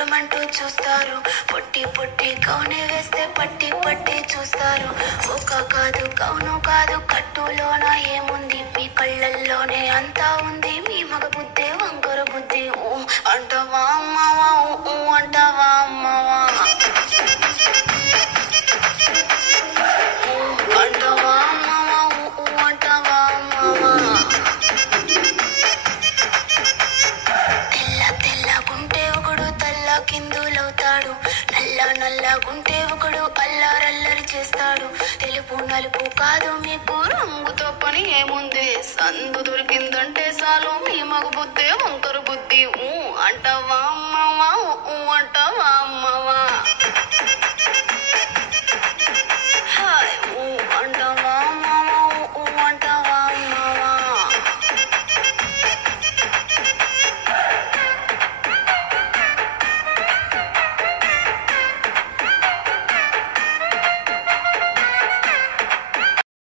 దూరమంటూ చూస్తారు. పొట్టి పొట్టి కౌనే వేస్తే పట్టి పట్టి చూస్తారు. ఒక కాదు కౌను కాదు కట్టులోన ఏముంది, మీ కళ్ళల్లోనే అంతా ఉంది. మీ మగ బుద్ధి వంకర బుద్ధి. ఊ అంటావా అమ్మవా, ఊ అంటావా అమ్మవా, అంటావా అమ్మవా, ఊ అంటావా అమ్మవా. తెల్ల తెల్లగుంటే ఒకడు తల్ల కిందులవుతాడు, నల్ల నల్లగుంటే ఒకడు అల్లారల్లరి చేస్తాడు. తెలుపు నలుపు కాదు మీకు రంగుతో పని ఏముంది, సందు దొరికిందంటే చాలు మీ మగ బుద్ధి వంకర బుద్ధి. ఊ అంటావా అమ్మవా, ఊ అంటావా